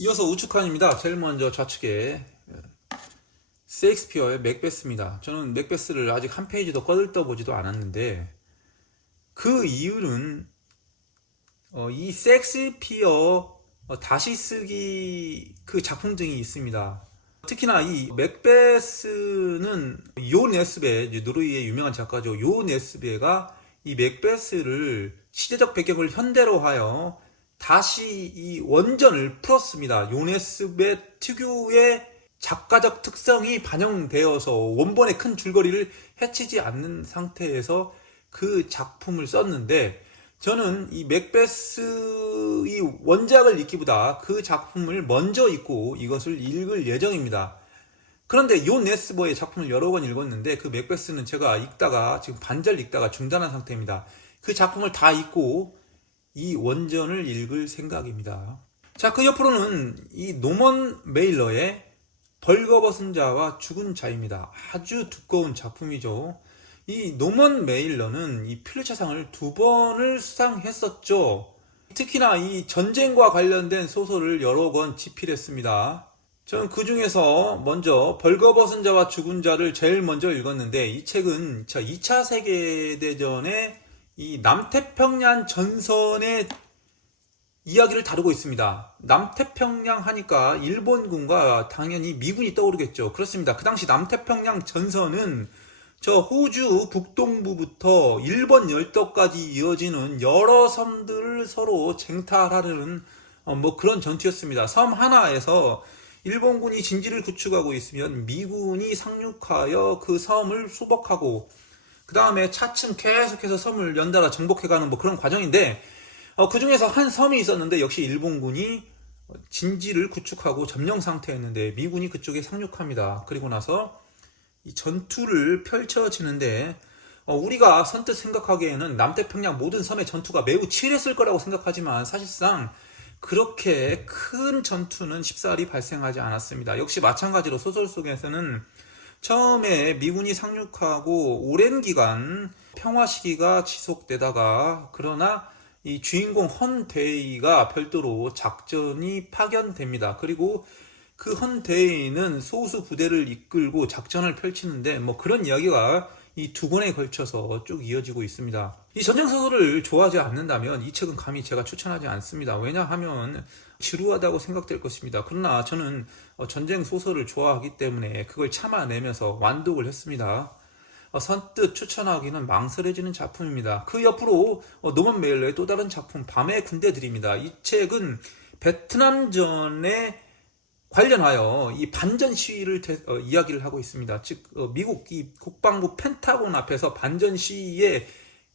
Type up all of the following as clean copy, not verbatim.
이어서 우측칸입니다. 제일 먼저 좌측에 세익스피어의 맥베스입니다. 저는 맥베스를 아직 한 페이지도 꺼들떠보지도 않았는데 그 이유는 이 셰익스피어 다시 쓰기 그 작품 등이 있습니다. 특히나 이 맥베스는 요 네스베, 노르웨이의 유명한 작가죠. 요 네스베가 이 맥베스를 시대적 배경을 현대로 하여 다시 이 원전을 풀었습니다. 요 네스베 특유의 작가적 특성이 반영되어서 원본의 큰 줄거리를 해치지 않는 상태에서 그 작품을 썼는데, 저는 이 맥베스 이 원작을 읽기보다 그 작품을 먼저 읽고 이것을 읽을 예정입니다. 그런데 요 네스버의 작품을 여러 번 읽었는데 그 맥베스는 제가 읽다가 지금 반절 읽다가 중단한 상태입니다. 그 작품을 다 읽고 이 원전을 읽을 생각입니다. 자, 그 옆으로는 이 노먼 메일러의 벌거벗은 자와 죽은 자입니다. 아주 두꺼운 작품이죠. 이 노먼 메일러는 이 퓰리처상을 2번을 수상했었죠. 특히나 이 전쟁과 관련된 소설을 여러 권 집필했습니다. 저는 그 중에서 먼저 벌거벗은 자와 죽은 자를 제일 먼저 읽었는데, 이 책은 2차 세계대전의 이 남태평양 전선의 이야기를 다루고 있습니다. 남태평양 하니까 일본군과 당연히 미군이 떠오르겠죠. 그렇습니다. 그 당시 남태평양 전선은 저 호주 북동부부터 일본 열도까지 이어지는 여러 섬들을 서로 쟁탈하려는 그런 전투였습니다. 섬 하나에서 일본군이 진지를 구축하고 있으면 미군이 상륙하여 그 섬을 수복하고 그 다음에 차츰 계속해서 섬을 연달아 정복해가는 그런 과정인데, 그 중에서 한 섬이 있었는데 역시 일본군이 진지를 구축하고 점령 상태였는데 미군이 그쪽에 상륙합니다. 그리고 나서 이 전투를 펼쳐지는데, 우리가 선뜻 생각하기에는 남태평양 모든 섬의 전투가 매우 치열했을 거라고 생각하지만 사실상 그렇게 큰 전투는 쉽사리 발생하지 않았습니다. 역시 마찬가지로 소설 속에서는 처음에 미군이 상륙하고 오랜 기간 평화 시기가 지속되다가, 그러나 이 주인공 헌데이가 별도로 작전이 파견됩니다. 그리고 그 헌데이는 소수 부대를 이끌고 작전을 펼치는데 그런 이야기가 이 2권에 걸쳐서 쭉 이어지고 있습니다. 이 전쟁소설을 좋아하지 않는다면 이 책은 감히 제가 추천하지 않습니다. 왜냐하면 지루하다고 생각될 것입니다. 그러나 저는 전쟁소설을 좋아하기 때문에 그걸 참아내면서 완독을 했습니다. 선뜻 추천하기는 망설여지는 작품입니다. 그 옆으로 노먼 메일러의 또 다른 작품 밤의 군대들입니다. 이 책은 베트남전에 관련하여 이 반전 시위를 이야기를 하고 있습니다. 즉 미국 이 국방부 펜타곤 앞에서 반전 시위에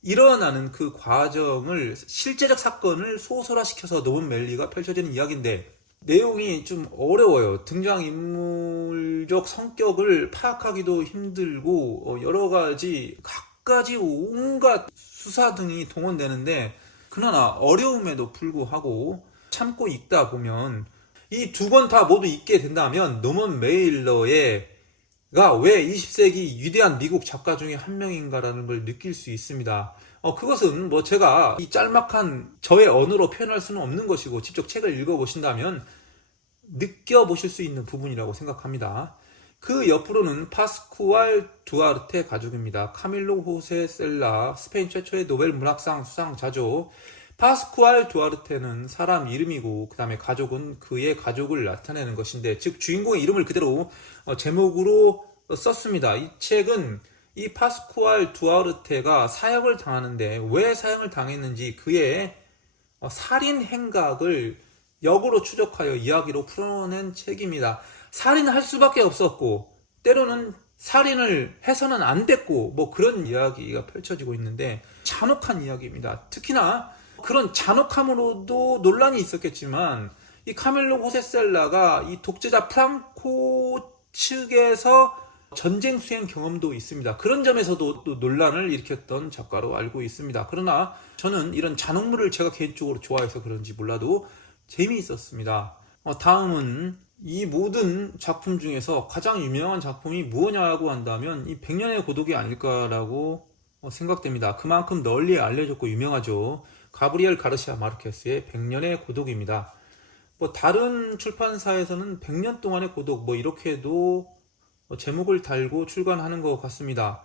일어나는 그 과정을, 실제적 사건을 소설화시켜서 노먼 메일러가 펼쳐지는 이야기인데 내용이 좀 어려워요. 등장인물적 성격을 파악하기도 힘들고 여러 가지 갖가지 온갖 수사 등이 동원되는데, 그러나 어려움에도 불구하고 참고 읽다 보면 이 2권 다 모두 읽게 된다면 노먼 메일러가 왜 20세기 위대한 미국 작가 중에 한 명인가라는 걸 느낄 수 있습니다. 그것은 제가 이 짤막한 저의 언어로 표현할 수는 없는 것이고 직접 책을 읽어보신다면 느껴보실 수 있는 부분이라고 생각합니다. 그 옆으로는 파스쿠알 두아르테 가족입니다. 카밀로 호세 셀라, 스페인 최초의 노벨 문학상 수상자죠. 파스쿠알 두아르테는 사람 이름이고 그 다음에 가족은 그의 가족을 나타내는 것인데, 즉 주인공의 이름을 그대로 제목으로 썼습니다. 이 책은 이 파스쿠알 두아르테가 사형을 당하는데 왜 사형을 당했는지 그의 살인 행각을 역으로 추적하여 이야기로 풀어낸 책입니다. 살인할 수밖에 없었고 때로는 살인을 해서는 안 됐고 그런 이야기가 펼쳐지고 있는데 잔혹한 이야기입니다. 특히나 그런 잔혹함으로도 논란이 있었겠지만 이 카밀로 호세셀라가 이 독재자 프랑코 측에서 전쟁 수행 경험도 있습니다. 그런 점에서도 또 논란을 일으켰던 작가로 알고 있습니다. 그러나 저는 이런 잔혹물을 제가 개인적으로 좋아해서 그런지 몰라도 재미있었습니다. 다음은 이 모든 작품 중에서 가장 유명한 작품이 무엇냐고 한다면 이 100년의 고독이 아닐까라고 생각됩니다. 그만큼 널리 알려졌고 유명하죠. 가브리엘 가르시아 마르케스의 100년의 고독입니다. 뭐 다른 출판사에서는 100년 동안의 고독 뭐 이렇게도 제목을 달고 출간하는 것 같습니다.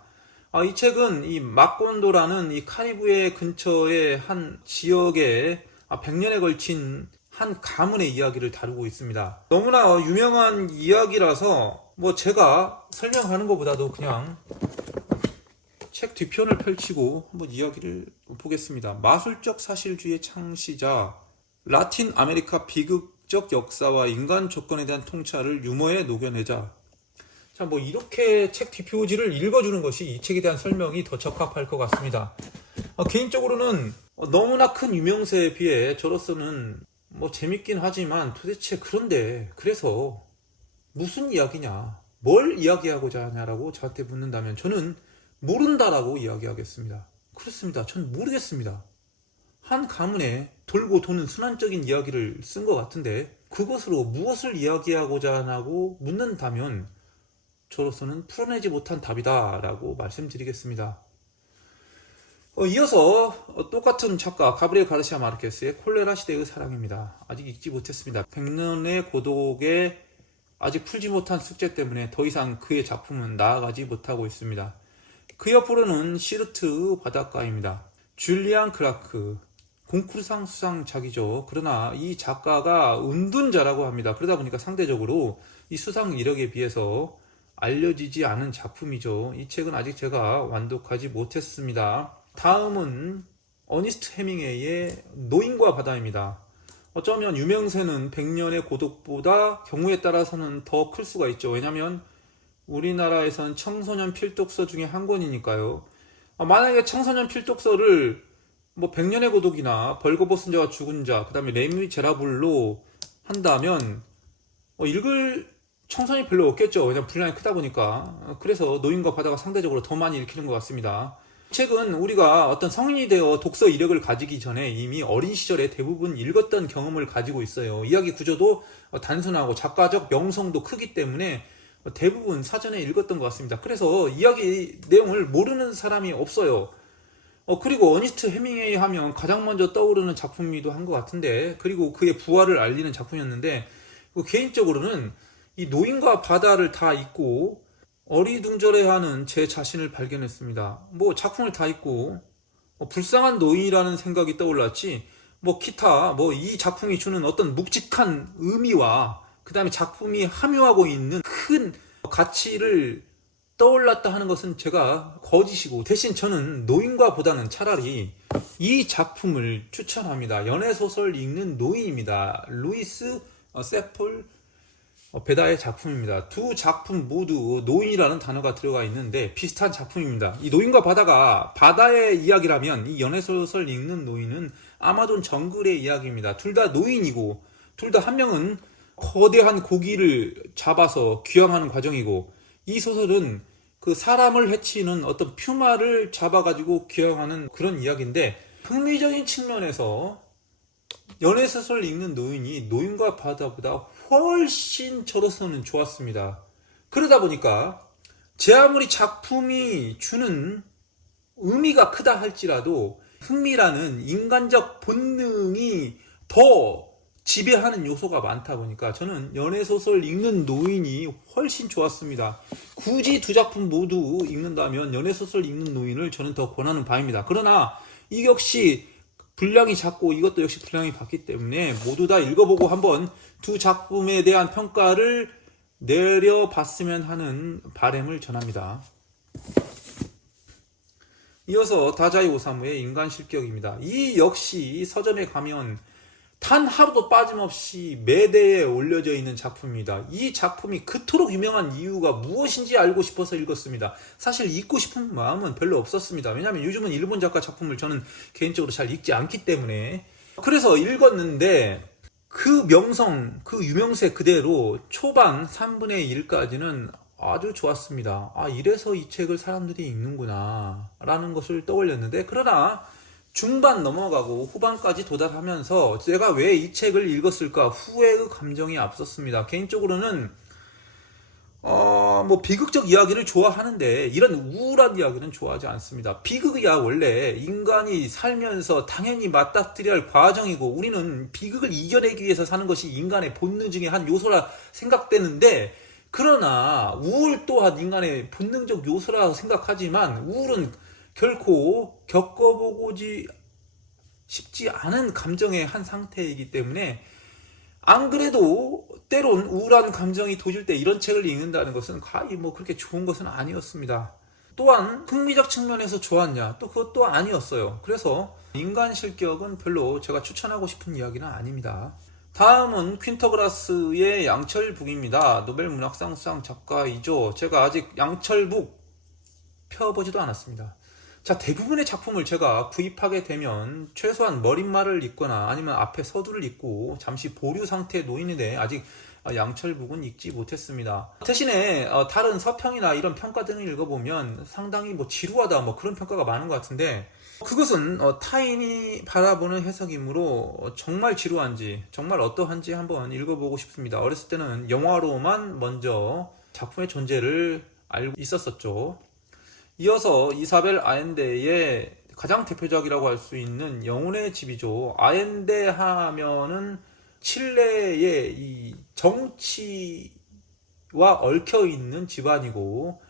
이 책은 이 마콘도라는 이 카리브해 근처의 한 지역에 100년에 걸친 한 가문의 이야기를 다루고 있습니다. 너무나 유명한 이야기라서 뭐 제가 설명하는 것보다도 그냥 책 뒤편을 펼치고 한번 이야기를 보겠습니다. 마술적 사실주의의 창시자, 라틴 아메리카 비극적 역사와 인간 조건에 대한 통찰을 유머에 녹여내자. 자, 뭐 이렇게 책 뒷표지를 읽어주는 것이 이 책에 대한 설명이 더 적합할 것 같습니다. 개인적으로는 너무나 큰 유명세에 비해 저로서는 뭐 재밌긴 하지만 도대체 그런데 그래서 무슨 이야기냐, 뭘 이야기하고자 하냐라고 저한테 묻는다면 저는 모른다라고 이야기하겠습니다. 그렇습니다. 전 모르겠습니다. 한 가문에 돌고 도는 순환적인 이야기를 쓴 것 같은데 그것으로 무엇을 이야기하고자 하냐고 묻는다면 저로서는 풀어내지 못한 답이다 라고 말씀드리겠습니다. 이어서 똑같은 작가 가브리엘 가르시아 마르케스의 콜레라 시대의 사랑입니다. 아직 읽지 못했습니다. 100년의 고독에 아직 풀지 못한 숙제 때문에 더 이상 그의 작품은 나아가지 못하고 있습니다. 그 옆으로는 시르트 바닷가입니다. 줄리안 클라크, 공쿠르상 수상작이죠. 그러나 이 작가가 은둔자라고 합니다. 그러다 보니까 상대적으로 이 수상 이력에 비해서 알려지지 않은 작품이죠. 이 책은 아직 제가 완독하지 못했습니다. 다음은 어니스트 헤밍웨이의 노인과 바다입니다. 어쩌면 유명세는 100년의 고독보다 경우에 따라서는 더 클 수가 있죠. 왜냐하면 우리나라에선 청소년 필독서 중에 한 권이니까요. 만약에 청소년 필독서를 뭐 100년의 고독이나 벌거벗은 자와 죽은 자, 그 다음에 레미제라블로 한다면 읽을 청소년이 별로 없겠죠. 왜냐면 분량이 크다 보니까. 그래서 노인과 바다가 상대적으로 더 많이 읽히는 것 같습니다. 책은 우리가 어떤 성인이 되어 독서 이력을 가지기 전에 이미 어린 시절에 대부분 읽었던 경험을 가지고 있어요. 이야기 구조도 단순하고 작가적 명성도 크기 때문에 대부분 사전에 읽었던 것 같습니다. 그래서 이야기 내용을 모르는 사람이 없어요. 그리고 어니스트 헤밍웨이 하면 가장 먼저 떠오르는 작품이기도 한 것 같은데, 그리고 그의 부활을 알리는 작품이었는데, 개인적으로는 이 노인과 바다를 다 읽고 어리둥절해하는 제 자신을 발견했습니다. 뭐 작품을 다 읽고 불쌍한 노인이라는 생각이 떠올랐지, 뭐 기타 뭐 이 작품이 주는 어떤 묵직한 의미와 그 다음에 작품이 함유하고 있는 큰 가치를 떠올랐다 하는 것은 제가 거짓이고, 대신 저는 노인과 보다는 차라리 이 작품을 추천합니다. 연애소설 읽는 노인입니다. 루이스 세폴 베다의 작품입니다. 두 작품 모두 노인이라는 단어가 들어가 있는데 비슷한 작품입니다. 이 노인과 바다가 바다의 이야기라면 이 연애소설 읽는 노인은 아마존 정글의 이야기입니다. 둘 다 노인이고, 둘 다 한 명은 거대한 고기를 잡아서 귀향하는 과정이고, 이 소설은 그 사람을 해치는 어떤 퓨마를 잡아가지고 귀향하는 그런 이야기인데, 흥미적인 측면에서 연애소설 읽는 노인이 노인과 바다보다 훨씬 저로서는 좋았습니다. 그러다 보니까 제 아무리 작품이 주는 의미가 크다 할지라도 흥미라는 인간적 본능이 더 지배하는 요소가 많다 보니까 저는 연애소설 읽는 노인이 훨씬 좋았습니다. 굳이 두 작품 모두 읽는다면 연애소설 읽는 노인을 저는 더 권하는 바입니다. 그러나 이 역시 분량이 작고 이것도 역시 분량이 작기 때문에 모두 다 읽어보고 한번 두 작품에 대한 평가를 내려봤으면 하는 바람을 전합니다. 이어서 다자이 오사무의 인간실격입니다. 이 역시 서점에 가면 단 하루도 빠짐없이 매대에 올려져 있는 작품입니다. 이 작품이 그토록 유명한 이유가 무엇인지 알고 싶어서 읽었습니다. 사실 읽고 싶은 마음은 별로 없었습니다. 왜냐하면 요즘은 일본 작가 작품을 저는 개인적으로 잘 읽지 않기 때문에. 그래서 읽었는데 그 명성, 그 유명세 그대로 초반 3분의 1까지는 아주 좋았습니다. 이래서 이 책을 사람들이 읽는구나 라는 것을 떠올렸는데, 그러나 중반 넘어가고 후반까지 도달하면서 제가 왜 이 책을 읽었을까 후회의 감정이 앞섰습니다. 개인적으로는 뭐 비극적 이야기를 좋아하는데 이런 우울한 이야기는 좋아하지 않습니다. 비극이야 원래 인간이 살면서 당연히 맞닥뜨려야 할 과정이고 우리는 비극을 이겨내기 위해서 사는 것이 인간의 본능 중에 한 요소라 생각되는데 그러나 우울 또한 인간의 본능적 요소라 생각하지만 우울은 결코 겪어보고지 쉽지 않은 감정의 한 상태이기 때문에 안 그래도 때론 우울한 감정이 도질 때 이런 책을 읽는다는 것은 거의 뭐 그렇게 좋은 것은 아니었습니다. 또한 흥미적 측면에서 좋았냐? 또 그것도 아니었어요. 그래서 인간 실격은 별로 제가 추천하고 싶은 이야기는 아닙니다. 다음은 퀸터그라스의 양철북입니다. 노벨 문학상 수상 작가이죠. 제가 아직 양철북 펴보지도 않았습니다. 자, 대부분의 작품을 제가 구입하게 되면 최소한 머릿말을 읽거나 아니면 앞에 서두를 읽고 잠시 보류 상태에 놓이는데 아직 양철북은 읽지 못했습니다. 대신에 다른 서평이나 이런 평가 등을 읽어보면 상당히 뭐 지루하다 뭐 그런 평가가 많은 것 같은데 그것은 타인이 바라보는 해석이므로 정말 지루한지 정말 어떠한지 한번 읽어보고 싶습니다. 어렸을 때는 영화로만 먼저 작품의 존재를 알고 있었었죠. 이어서 이사벨 아엔데의 가장 대표작이라고 할 수 있는 영혼의 집이죠. 아엔데 하면은 칠레의 이 정치와 얽혀 있는 집안이고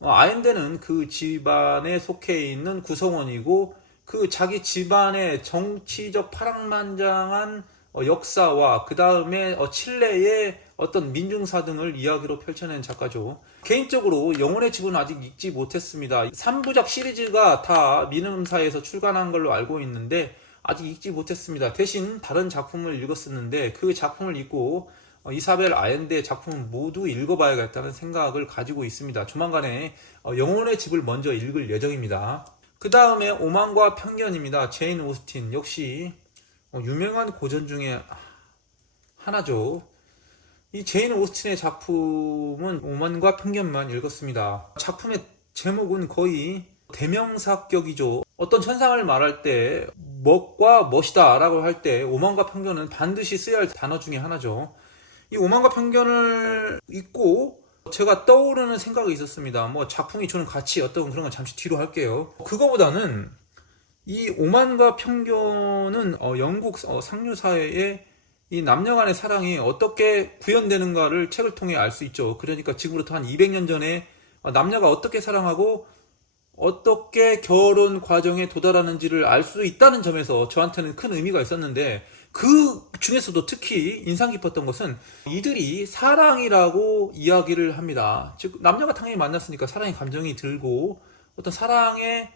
아엔데는 그 집안에 속해 있는 구성원이고 그 자기 집안의 정치적 파란만장한 역사와 그 다음에 칠레의 어떤 민중사 등을 이야기로 펼쳐낸 작가죠. 개인적으로 영혼의 집은 아직 읽지 못했습니다. 3부작 시리즈가 다 민음사에서 출간한 걸로 알고 있는데 아직 읽지 못했습니다. 대신 다른 작품을 읽었었는데 그 작품을 읽고 이사벨 아엔데 작품을 모두 읽어봐야겠다는 생각을 가지고 있습니다. 조만간에 영혼의 집을 먼저 읽을 예정입니다. 그 다음에 오만과 편견입니다. 제인 오스틴 역시 유명한 고전 중에 하나죠. 이 제인 오스틴의 작품은 오만과 편견만 읽었습니다. 작품의 제목은 거의 대명사격이죠. 어떤 현상을 말할 때 멋과 멋이다 라고 할 때 오만과 편견은 반드시 써야 할 단어 중에 하나죠. 이 오만과 편견을 읽고 제가 떠오르는 생각이 있었습니다. 뭐 작품이 주는 가치 어떤 그런 건 잠시 뒤로 할게요. 그거보다는 이 오만과 편견은 영국 상류사회의 이 남녀 간의 사랑이 어떻게 구현되는가를 책을 통해 알 수 있죠. 그러니까 지금부터 한 200년 전에 남녀가 어떻게 사랑하고 어떻게 결혼 과정에 도달하는지를 알 수 있다는 점에서 저한테는 큰 의미가 있었는데 그 중에서도 특히 인상 깊었던 것은 이들이 사랑이라고 이야기를 합니다. 즉 남녀가 당연히 만났으니까 사랑의 감정이 들고 어떤 사랑의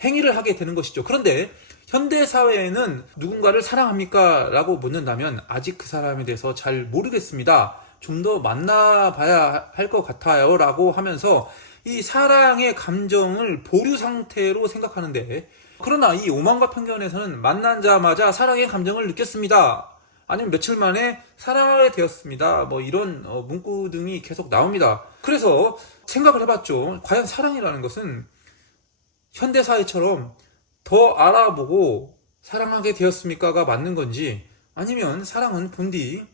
행위를 하게 되는 것이죠. 그런데 현대사회에는 누군가를 사랑합니까? 라고 묻는다면 아직 그 사람에 대해서 잘 모르겠습니다. 좀 더 만나봐야 할 것 같아요. 라고 하면서 이 사랑의 감정을 보류 상태로 생각하는데 그러나 이 오만과 편견에서는 만나자마자 사랑의 감정을 느꼈습니다. 아니면 며칠 만에 사랑하게 되었습니다. 뭐 이런 문구 등이 계속 나옵니다. 그래서 생각을 해봤죠. 과연 사랑이라는 것은 현대사회처럼 더 알아보고 사랑하게 되었습니까가 맞는 건지 아니면 사랑은 본디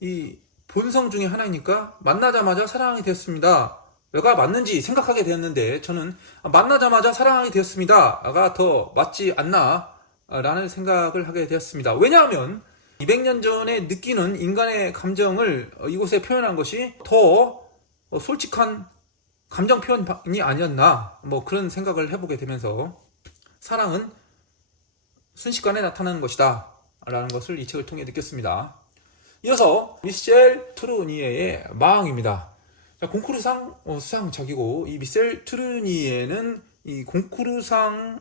이 본성 중에 하나이니까 만나자마자 사랑하게 되었습니다 가 맞는지 생각하게 되었는데 저는 만나자마자 사랑하게 되었습니다가 더 맞지 않나 라는 생각을 하게 되었습니다. 왜냐하면 200년 전에 느끼는 인간의 감정을 이곳에 표현한 것이 더 솔직한 감정 표현이 아니었나 뭐 그런 생각을 해보게 되면서 사랑은 순식간에 나타나는 것이다 라는 것을 이 책을 통해 느꼈습니다. 이어서 미셸 트루니에의 마왕입니다. 콩쿠르상 수상작이고 이 미셸 트루니에는 이 콩쿠르상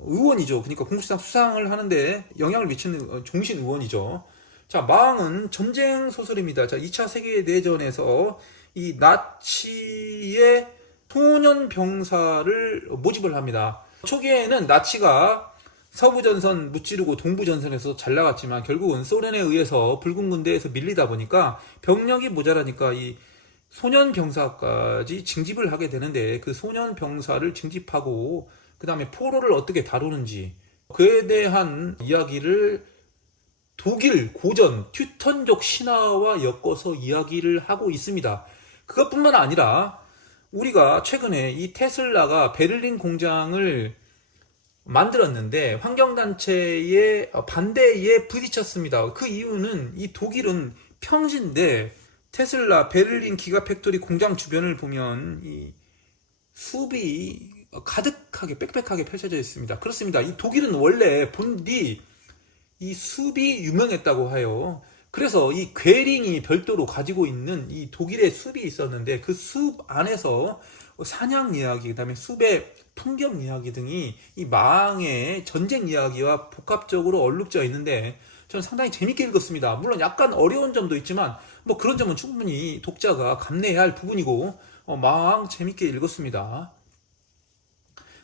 의원이죠. 그러니까 콩쿠르상 수상을 하는데 영향을 미치는 종신 의원이죠. 자, 마왕은 전쟁 소설입니다. 자, 2차 세계대전에서 이 나치의 소년 병사를 모집을 합니다. 초기에는 나치가 서부전선 무찌르고 동부전선에서 잘 나갔지만 결국은 소련에 의해서 붉은 군대에서 밀리다 보니까 병력이 모자라니까 이 소년 병사까지 징집을 하게 되는데 그 소년 병사를 징집하고 그 다음에 포로를 어떻게 다루는지 그에 대한 이야기를 독일 고전 튜턴족 신화와 엮어서 이야기를 하고 있습니다. 그것뿐만 아니라 우리가 최근에 이 테슬라가 베를린 공장을 만들었는데 환경단체의 반대에 부딪혔습니다. 그 이유는 이 독일은 평지인데 테슬라 베를린 기가팩토리 공장 주변을 보면 이 숲이 가득하게 빽빽하게 펼쳐져 있습니다. 그렇습니다. 이 독일은 원래 본디 이 숲이 유명했다고 해요. 그래서 이 괴링이 별도로 가지고 있는 이 독일의 숲이 있었는데 그 숲 안에서 사냥 이야기, 그다음에 숲의 풍경 이야기 등이 이 마왕의 전쟁 이야기와 복합적으로 얼룩져 있는데 저는 상당히 재밌게 읽었습니다. 물론 약간 어려운 점도 있지만 뭐 그런 점은 충분히 독자가 감내해야 할 부분이고 마왕 재밌게 읽었습니다.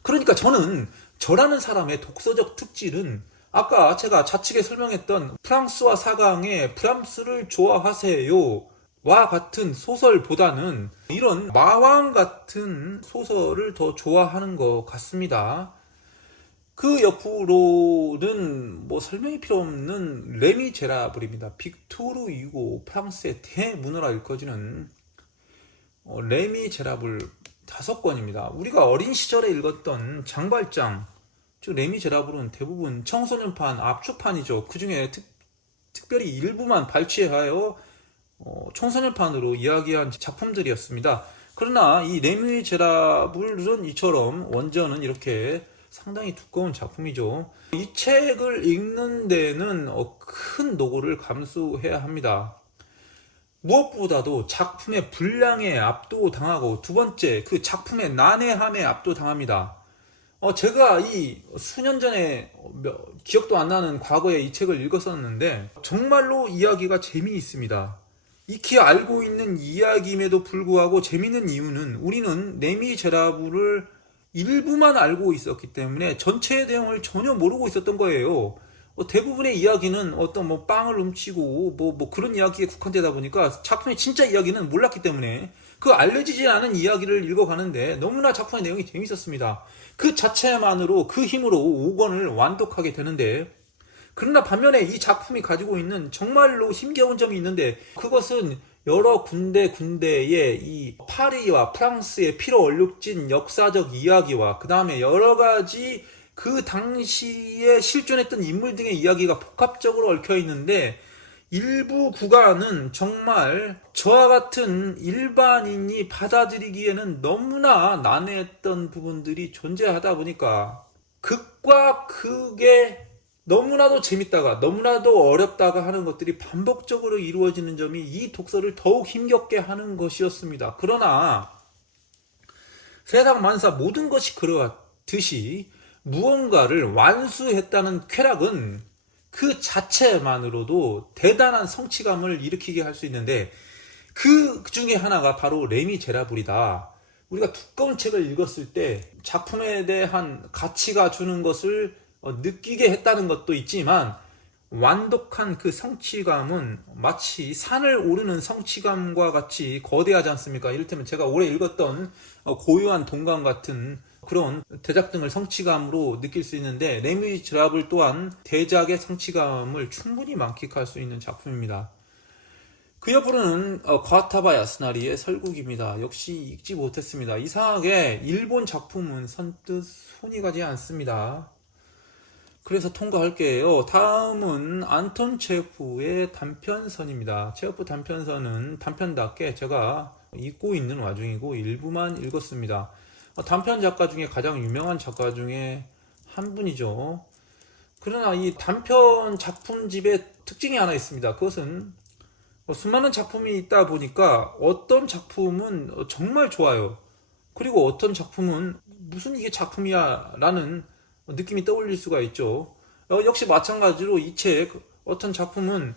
그러니까 저는 저라는 사람의 독서적 특질은 아까 제가 좌측에 설명했던 프랑스와 사강의 프랑스를 좋아하세요 와 같은 소설보다는 이런 마왕 같은 소설을 더 좋아하는 것 같습니다. 그 옆으로는 뭐 설명이 필요 없는 레미제라블입니다. 빅토르 유고 프랑스의 대문어라 일컬어지는 레미제라블 5권입니다. 우리가 어린 시절에 읽었던 장발장, 즉 레미제라블은 대부분 청소년판, 압축판이죠. 그 중에 특별히 일부만 발췌하여 청소년판으로 이야기한 작품들이었습니다. 그러나 이 레미제라블은 이처럼 원전은 이렇게 상당히 두꺼운 작품이죠. 이 책을 읽는 데는 큰 노고를 감수해야 합니다. 무엇보다도 작품의 분량에 압도당하고 두 번째 그 작품의 난해함에 압도당합니다. 제가 이 수년 전에 기억도 안 나는 과거에 이 책을 읽었었는데 정말로 이야기가 재미있습니다. 익히 알고 있는 이야기임에도 불구하고 재미있는 이유는 우리는 레미제라블을 일부만 알고 있었기 때문에 전체의 내용을 전혀 모르고 있었던 거예요. 대부분의 이야기는 어떤 뭐 빵을 훔치고 뭐 그런 이야기에 국한되다 보니까 작품의 진짜 이야기는 몰랐기 때문에 그 알려지지 않은 이야기를 읽어가는데 너무나 작품의 내용이 재밌었습니다. 그 자체만으로 그 힘으로 5권을 완독하게 되는데 그러나 반면에 이 작품이 가지고 있는 정말로 힘겨운 점이 있는데 그것은 여러 군데의 이 파리와 프랑스의 피로 얼룩진 역사적 이야기와 그 다음에 여러 가지 그 당시에 실존했던 인물 등의 이야기가 복합적으로 얽혀 있는데 일부 구간은 정말 저와 같은 일반인이 받아들이기에는 너무나 난해했던 부분들이 존재하다 보니까 극과 극의 너무나도 재밌다가 너무나도 어렵다가 하는 것들이 반복적으로 이루어지는 점이 이 독서를 더욱 힘겹게 하는 것이었습니다. 그러나 세상 만사 모든 것이 그러하듯이 무언가를 완수했다는 쾌락은 그 자체만으로도 대단한 성취감을 일으키게 할 수 있는데 그 중에 하나가 바로 레미제라블이다. 우리가 두꺼운 책을 읽었을 때 작품에 대한 가치가 주는 것을 느끼게 했다는 것도 있지만 완독한 그 성취감은 마치 산을 오르는 성취감과 같이 거대하지 않습니까? 이를테면 제가 오래 읽었던 고요한 동감 같은 그런 대작 등을 성취감으로 느낄 수 있는데 레미제라블 또한 대작의 성취감을 충분히 만끽할 수 있는 작품입니다. 그 옆으로는 과타바 야스나리의 설국입니다. 역시 읽지 못했습니다. 이상하게 일본 작품은 선뜻 손이 가지 않습니다. 그래서 통과할게요. 다음은 안톤 체흐ով의 단편선입니다. 체흐ov 단편선은 단편답게 제가 읽고 있는 와중이고 일부만 읽었습니다. 단편 작가 중에 가장 유명한 작가 중에 한 분이죠. 그러나 이 단편 작품집의 특징이 하나 있습니다. 그것은 수많은 작품이 있다 보니까 어떤 작품은 정말 좋아요. 그리고 어떤 작품은 무슨 이게 작품이야 라는 느낌이 떠올릴 수가 있죠. 역시 마찬가지로 이 책 어떤 작품은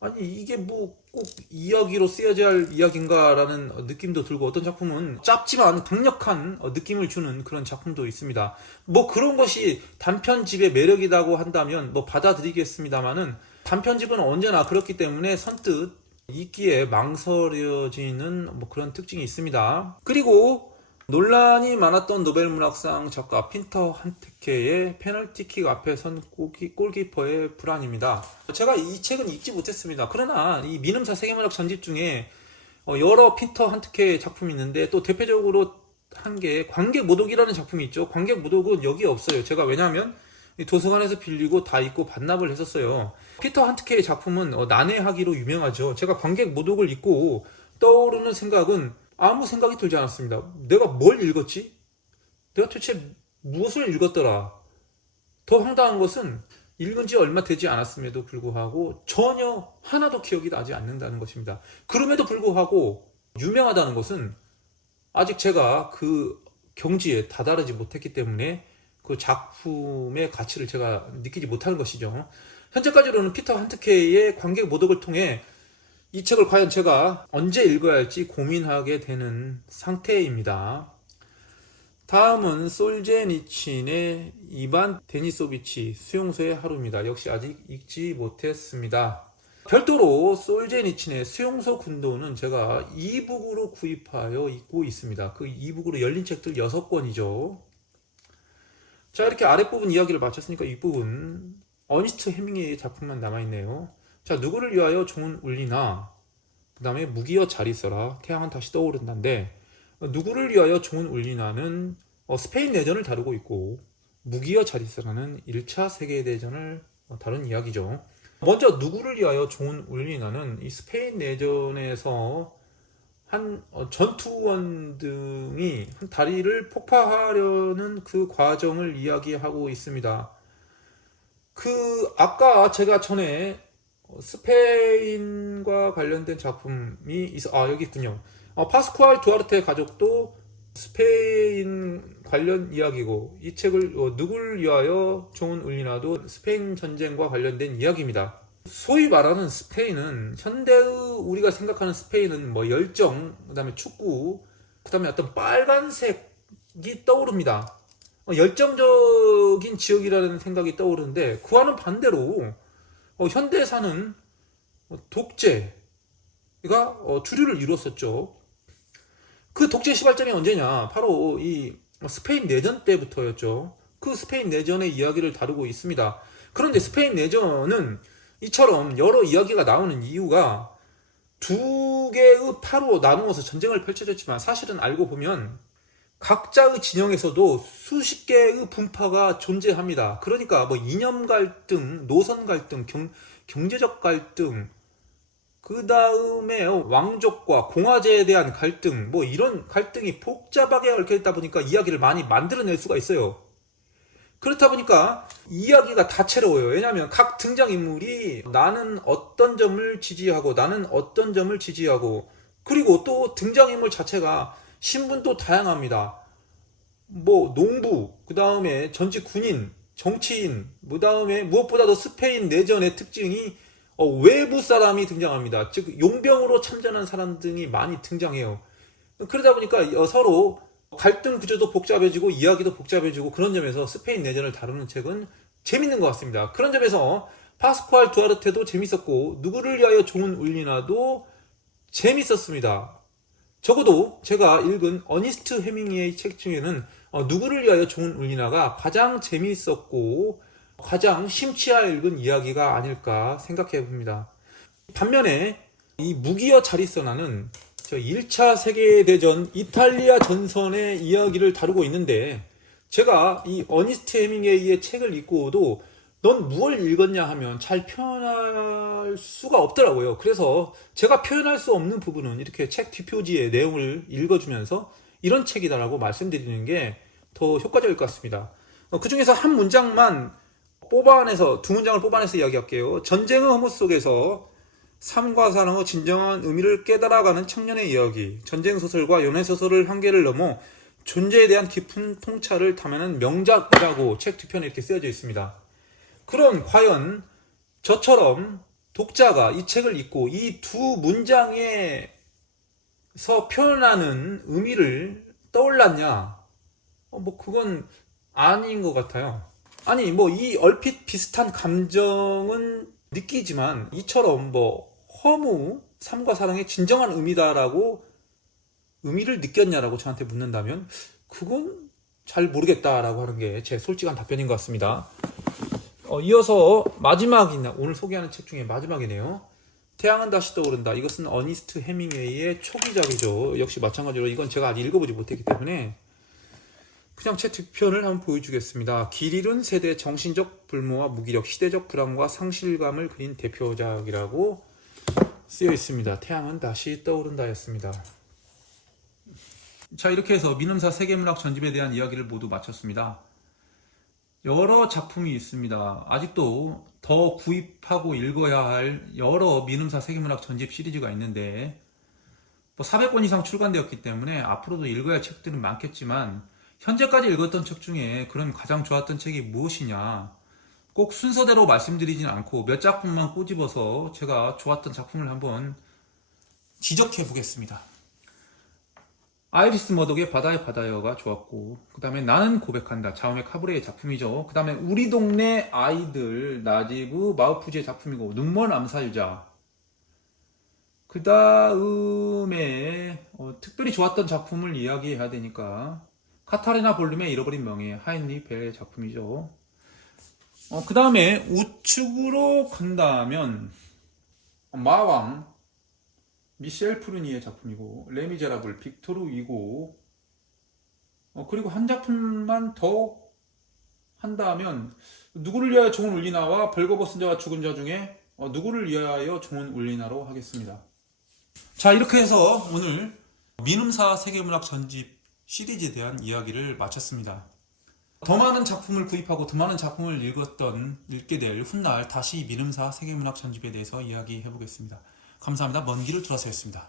아니 이게 뭐 꼭 이야기로 쓰여져야 할 이야기인가 라는 느낌도 들고 어떤 작품은 짧지만 강력한 느낌을 주는 그런 작품도 있습니다. 뭐 그런 것이 단편집의 매력이라고 한다면 뭐 받아들이겠습니다만은 단편집은 언제나 그렇기 때문에 선뜻 읽기에 망설여지는 뭐 그런 특징이 있습니다. 그리고 논란이 많았던 노벨문학상 작가 핀터 한테케의 페널티킥 앞에 선 골키퍼의 불안입니다. 제가 이 책은 읽지 못했습니다. 그러나 이 민음사 세계문학 전집 중에 여러 피터 한트케 작품이 있는데 또 대표적으로 한 게 관객모독이라는 작품이 있죠. 관객모독은 여기 없어요. 제가 왜냐하면 도서관에서 빌리고 다 읽고 반납을 했었어요. 피터 한트케의 작품은 난해하기로 유명하죠. 제가 관객모독을 읽고 떠오르는 생각은 아무 생각이 들지 않았습니다. 내가 뭘 읽었지? 내가 도대체 무엇을 읽었더라? 더 황당한 것은 읽은 지 얼마 되지 않았음에도 불구하고 전혀 하나도 기억이 나지 않는다는 것입니다. 그럼에도 불구하고 유명하다는 것은 아직 제가 그 경지에 다다르지 못했기 때문에 그 작품의 가치를 제가 느끼지 못하는 것이죠. 현재까지로는 피터 한트케의 관객 모독을 통해 이 책을 과연 제가 언제 읽어야 할지 고민하게 되는 상태입니다. 다음은 솔제니친의 이반 데니소비치 수용소의 하루입니다. 역시 아직 읽지 못했습니다. 별도로 솔제니친의 수용소 군도는 제가 이북으로 구입하여 읽고 있습니다. 그 이북으로 열린 책들 6권이죠. 자, 이렇게 아랫부분 이야기를 마쳤으니까 윗부분 어니스트 해밍웨이의 작품만 남아있네요. 자, 누구를 위하여 종은 울리나, 그 다음에 무기여 잘 있어라, 태양은 다시 떠오른다인데, 누구를 위하여 종은 울리나는 스페인 내전을 다루고 있고, 무기여 잘 있어라는 1차 세계대전을 다룬 이야기죠. 먼저 누구를 위하여 종은 울리나는 이 스페인 내전에서 한 전투원 등이 한 다리를 폭파하려는 그 과정을 이야기하고 있습니다. 그 아까 제가 전에 스페인과 관련된 작품이 여기 있군요. 파스쿠알 두아르테 가족도 스페인 관련 이야기고, 이 책을 누굴 위하여 종은 울리나도 스페인 전쟁과 관련된 이야기입니다. 소위 말하는 스페인은 현대의 우리가 생각하는 스페인은 뭐 열정, 그 다음에 축구, 그 다음에 어떤 빨간색이 떠오릅니다. 열정적인 지역이라는 생각이 떠오르는데, 그와는 반대로 현대사는 독재가 주류를 이뤘었죠. 그 독재 시발점이 언제냐? 바로 이 스페인 내전 때부터였죠. 그 스페인 내전의 이야기를 다루고 있습니다. 그런데 스페인 내전은 이처럼 여러 이야기가 나오는 이유가 두 개의 파로 나누어서 전쟁을 펼쳐졌지만, 사실은 알고 보면 각자의 진영에서도 수십 개의 분파가 존재합니다. 그러니까 뭐 이념 갈등, 노선 갈등, 경제적 갈등, 그 다음에 왕족과 공화제에 대한 갈등, 뭐 이런 갈등이 복잡하게 얽혀있다 보니까 이야기를 많이 만들어낼 수가 있어요. 그렇다 보니까 이야기가 다채로워요. 왜냐하면 각 등장인물이 나는 어떤 점을 지지하고 나는 어떤 점을 지지하고, 그리고 또 등장인물 자체가 신분도 다양합니다. 뭐 농부, 그 다음에 전직 군인, 정치인, 그 다음에 무엇보다도 스페인 내전의 특징이 외부 사람이 등장합니다. 즉 용병으로 참전한 사람 등이 많이 등장해요. 그러다 보니까 서로 갈등 구조도 복잡해지고 이야기도 복잡해지고, 그런 점에서 스페인 내전을 다루는 책은 재밌는 것 같습니다. 그런 점에서 파스쿠알 두아르테도 재밌었고, 누구를 위하여 종은 울리나도 재밌었습니다. 적어도 제가 읽은 어니스트 해밍웨이 책 중에는 누구를 위하여 종은 울리나가 가장 재미있었고 가장 심취하여 읽은 이야기가 아닐까 생각해 봅니다. 반면에 이 무기여 잘 있어나는 1차 세계대전 이탈리아 전선의 이야기를 다루고 있는데, 제가 이 어니스트 해밍웨이의 책을 읽고도 넌 무엇을 읽었냐 하면 잘 표현할 수가 없더라고요. 그래서 제가 표현할 수 없는 부분은 이렇게 책 뒷표지의 내용을 읽어주면서 이런 책이다라고 말씀드리는 게 더 효과적일 것 같습니다. 그 중에서 한 문장만 뽑아내서, 두 문장을 뽑아내서 이야기할게요. 전쟁의 허무 속에서 삶과 사랑의 진정한 의미를 깨달아가는 청년의 이야기. 전쟁 소설과 연애 소설의 한계를 넘어 존재에 대한 깊은 통찰을 담아낸 명작이라고 책 뒤편에 이렇게 쓰여져 있습니다. 그럼 과연 저처럼 독자가 이 책을 읽고 이 두 문장에서 표현하는 의미를 떠올랐냐? 뭐 그건 아닌 것 같아요. 아니 뭐 이 얼핏 비슷한 감정은 느끼지만, 이처럼 뭐 허무, 삶과 사랑의 진정한 의미다라고 의미를 느꼈냐라고 저한테 묻는다면 그건 잘 모르겠다라고 하는 게 제 솔직한 답변인 것 같습니다. 이어서 마지막이나 오늘 소개하는 책 중에 마지막이네요. 태양은 다시 떠오른다. 이것은 어니스트 해밍웨이의 초기작이죠. 역시 마찬가지로 이건 제가 아직 읽어보지 못했기 때문에 그냥 제 뒷편을 한번 보여주겠습니다. 길 잃은 세대의 정신적 불모와 무기력, 시대적 불안과 상실감을 그린 대표작이라고 쓰여 있습니다. 태양은 다시 떠오른다였습니다. 자, 이렇게 해서 민음사 세계문학 전집에 대한 이야기를 모두 마쳤습니다. 여러 작품이 있습니다. 아직도 더 구입하고 읽어야 할 여러 민음사 세계문학 전집 시리즈가 있는데 400권 이상 출간되었기 때문에 앞으로도 읽어야 할 책들은 많겠지만 현재까지 읽었던 책 중에 그럼 가장 좋았던 책이 무엇이냐, 꼭 순서대로 말씀드리진 않고 몇 작품만 꼬집어서 제가 좋았던 작품을 한번 지적해 보겠습니다. 아이리스 머독의 바다의 바다여가 좋았고, 그 다음에 나는 고백한다, 자오메 카브레의 작품이죠. 그 다음에 우리 동네 아이들, 나지브 마우푸지의 작품이고, 눈먼 암살자. 그 다음에 특별히 좋았던 작품을 이야기해야 되니까 카타리나 볼륨의 잃어버린 명예, 하인리 벨의 작품이죠. 그 다음에 우측으로 간다면 마왕, 미셸 프루니의 작품이고, 레미제라블, 빅토르 위고, 그리고 한 작품만 더 한다면 누구를 위하여 종은 울리나와 벌거벗은 자와 죽은 자 중에 누구를 위하여 종은 울리나로 하겠습니다. 자, 이렇게 해서 오늘 민음사 세계문학 전집 시리즈에 대한 이야기를 마쳤습니다. 더 많은 작품을 구입하고 더 많은 작품을 읽게 될 훗날 다시 민음사 세계문학 전집에 대해서 이야기해 보겠습니다. 감사합니다. 먼 길을 돌아서였습니다.